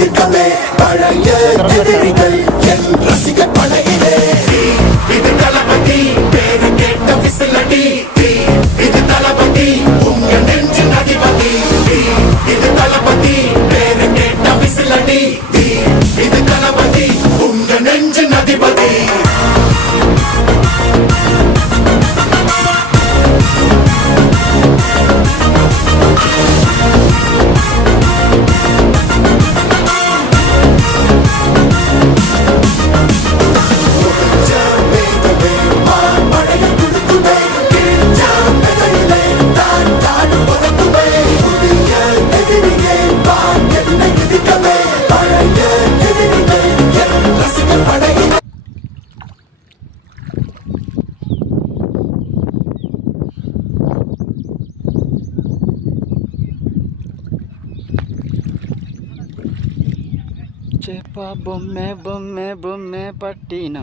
எதிர்க்கவே பழைய எதிரிகள் என் ரசிகர் படையிலே. இது தளபதி பேரு கேட்ட விசிலடி, இது தளபதி உங்க நெஞ்சின் அதிபதி. இது தளபதி பேரு கேட்ட விசிலடி, இது தளபதி உங்க நெஞ்சின் அதிபதி. Cepa bome bome bome patina.